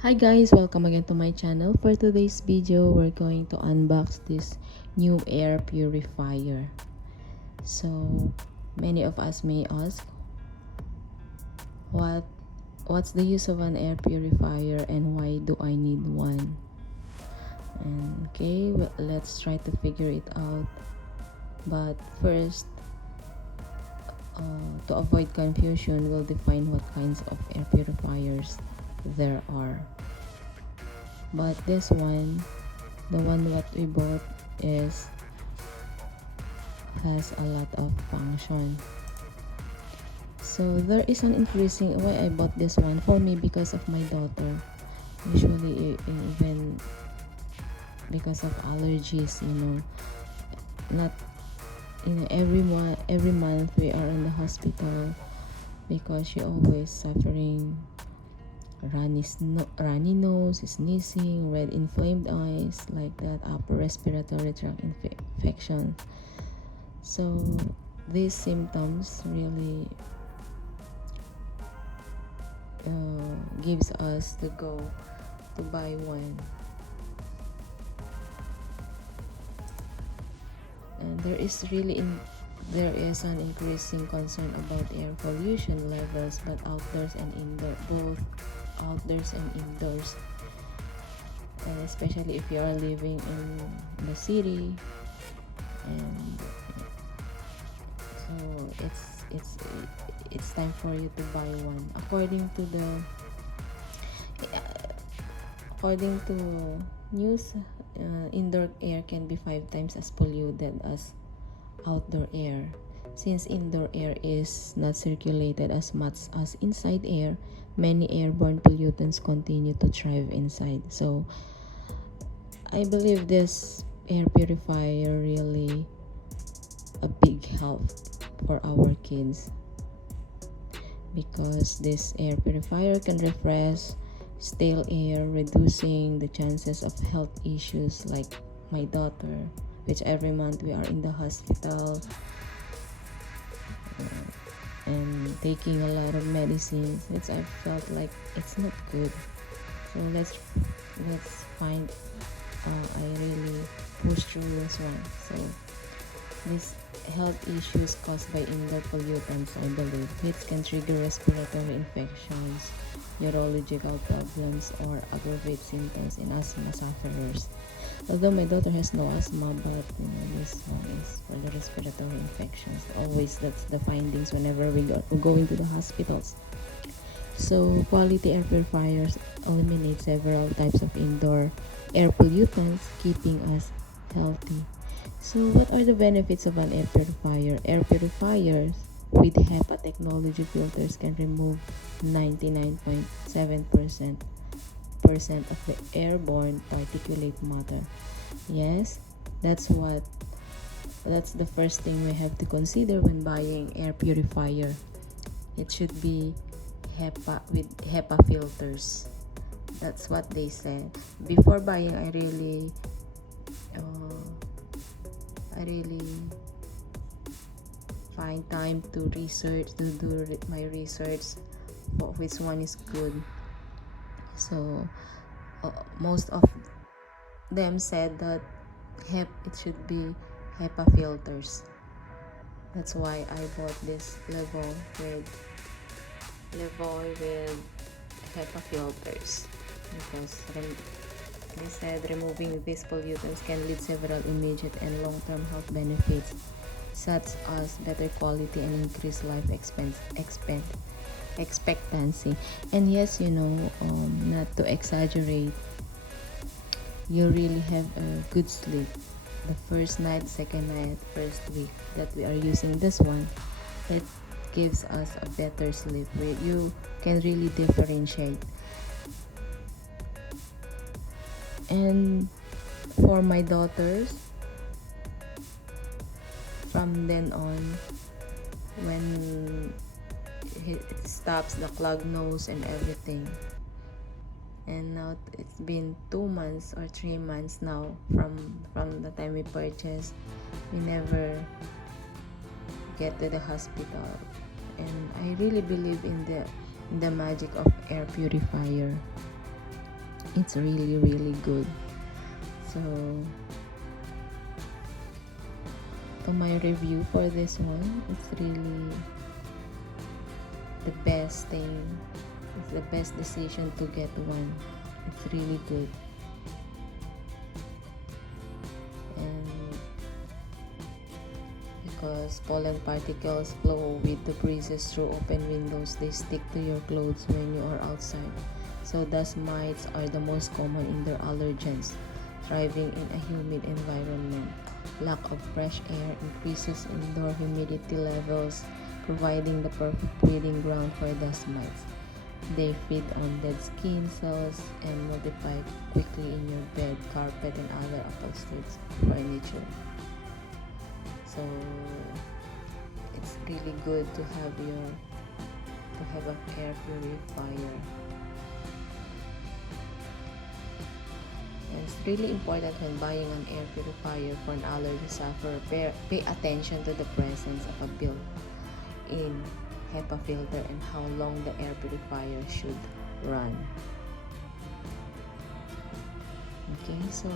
Hi guys, welcome again to my channel. For today's video, we're going to unbox this new air purifier. So, many of us may ask, what's the use of an air purifier and why do I need one? And okay, well, let's try to figure it out. But first, to avoid confusion, we'll define what kinds of air purifiers there are. But this one, the one what we bought, has a lot of function. So there is an increasing why I bought this one for me because of my daughter. Usually even because of allergies, not every month we are in the hospital because she always suffering runny nose, sneezing, red inflamed eyes, like that, upper respiratory tract infection. So these symptoms really gives us the go to buy one. And there is an increasing concern about air pollution levels, but outdoors and indoor, both outdoors and indoors, and especially if you are living in the city. And so it's time for you to buy one. According to news, indoor air can be 5 times as polluted as outdoor air. Since indoor air is not circulated as much as inside air, many airborne pollutants continue to thrive inside. So I believe this air purifier really a big help for our kids, because this air purifier can refresh stale air, reducing the chances of health issues like my daughter, which every month we are in the hospital and taking a lot of medicines, which I felt like it's not good. So let's find I really push through this one. So these health issues caused by indoor pollutants, I believe, which can trigger respiratory infections, neurological problems, or aggravate symptoms in asthma sufferers. Although my daughter has no asthma, but this one is for the respiratory infections. Always that's the findings whenever we go into the hospitals. So quality air purifiers eliminate several types of indoor air pollutants, keeping us healthy. So what are the benefits of an air purifier? Air purifiers with HEPA technology filters can remove 99.7% of the airborne particulate matter. Yes, that's the first thing we have to consider when buying air purifier. It should be HEPA with HEPA filters. That's what they said. Before buying, I really find time to do my research for which one is good. So most of them said that it should be HEPA filters. That's why I bought this LEVOIT with HEPA filters, because they said removing these pollutants can lead several immediate and long-term health benefits, such as better quality and increased life expectancy. And yes, not to exaggerate, you really have a good sleep the first night, second night, first week that we are using this one. It gives us a better sleep where you can really differentiate. And for my daughters, from then on, when it stops the clogged nose and everything, and now it's been 2 months or 3 months now from the time we purchased, we never get to the hospital. And I really believe in the magic of air purifier. It's really, really good. So to my review for this one, it's really the best thing. It's the best decision to get one. It's really good. And because pollen particles flow with the breezes through open windows, they stick to your clothes when you are outside. So dust mites are the most common indoor allergens, thriving in a humid environment. Lack of fresh air increases indoor humidity levels, providing the perfect breeding ground for dust mites. They feed on dead skin cells and multiply quickly in your bed, carpet, and other upholstered furniture. So it's really good to have an air purifier. And it's really important when buying an air purifier for an allergy sufferer. Pay attention to the presence of a built-in HEPA filter and how long the air purifier should run. Okay, so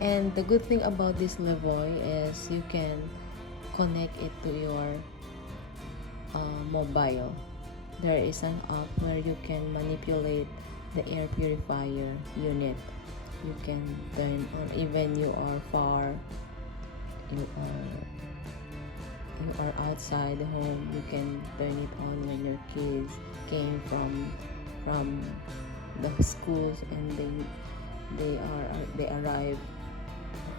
and the good thing about this LEVOIT is you can connect it to your mobile. There is an app where you can manipulate the air purifier unit. You can turn on even you are far, you are outside the home. You can turn it on when your kids came from the schools and they arrive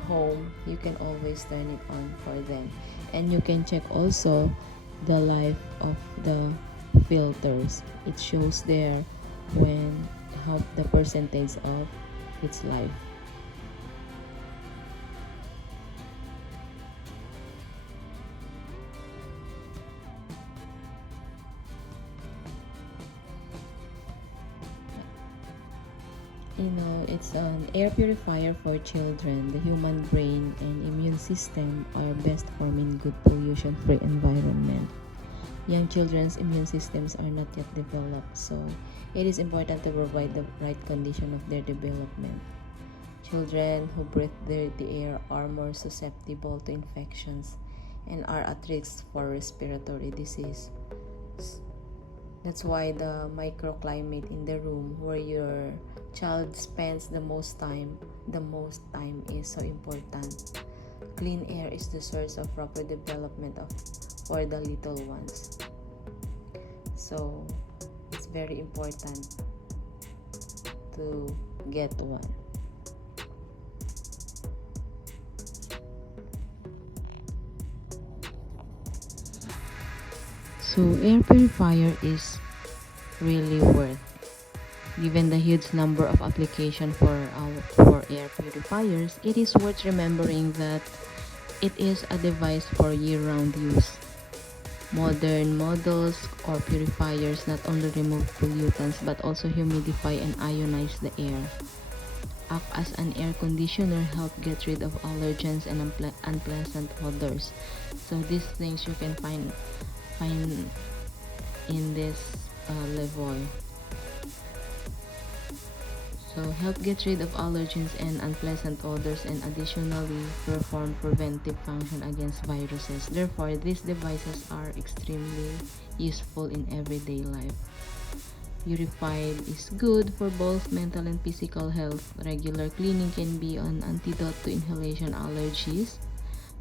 home. You can always turn it on for them, and you can check also the life of the filters. It shows there how the percentage of its life. It's an air purifier for children. The human brain and immune system are best formed in good pollution-free environment. Young children's immune systems are not yet developed, so it is important to provide the right condition of their development. Children who breathe dirty air are more susceptible to infections and are at risk for respiratory disease. That's why the microclimate in the room where your child spends the most time is so important. Clean air is the source of proper development for the little ones. So it's very important to get one. So air purifier is really worth. Given the huge number of applications for air purifiers, it is worth remembering that it is a device for year-round use. Modern models or purifiers not only remove pollutants but also humidify and ionize the air, act as an air conditioner, help get rid of allergens and unpleasant odors. So these things you can find in this LEVOIT. So help get rid of allergens and unpleasant odors, and additionally perform preventive function against viruses. Therefore, these devices are extremely useful in everyday life. Purified is good for both mental and physical health. Regular cleaning can be an antidote to inhalation allergies,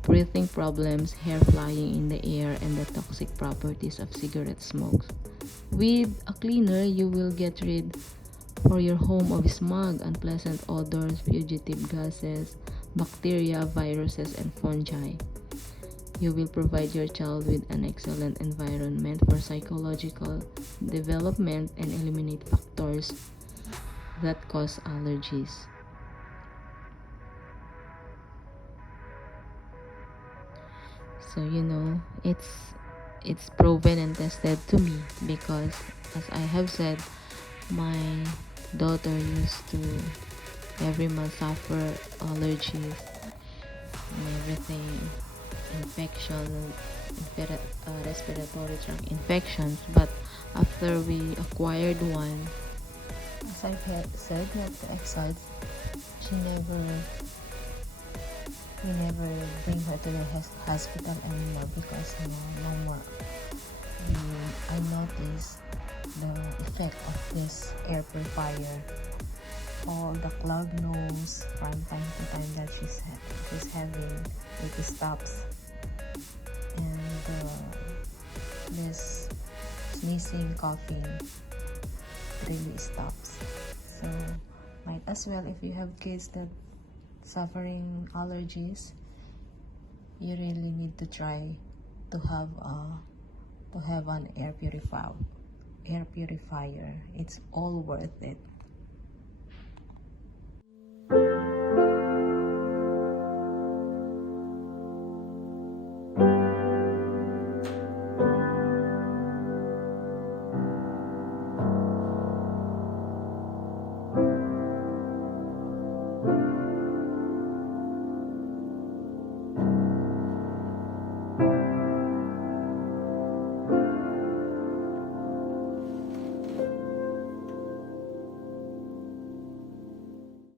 breathing problems, hair flying in the air, and the toxic properties of cigarette smoke. With a cleaner, you will get rid for your home of smog, unpleasant odors, fugitive gases, bacteria, viruses, and fungi. You will provide your child with an excellent environment for psychological development and eliminate factors that cause allergies. So it's proven and tested to me because, as I have said, my daughter used to every month suffer allergies and everything, infection, respiratory tract infections. But after we acquired one, as I said, not to excite, we never bring her to the hospital anymore because no more. I noticed the effect of this air purifier. All the clogged nose from time to time that she's having, it stops, and this sneezing, coughing really stops. So might as well, if you have kids that suffering allergies, you really need to try to have an air purifier. It's all worth it.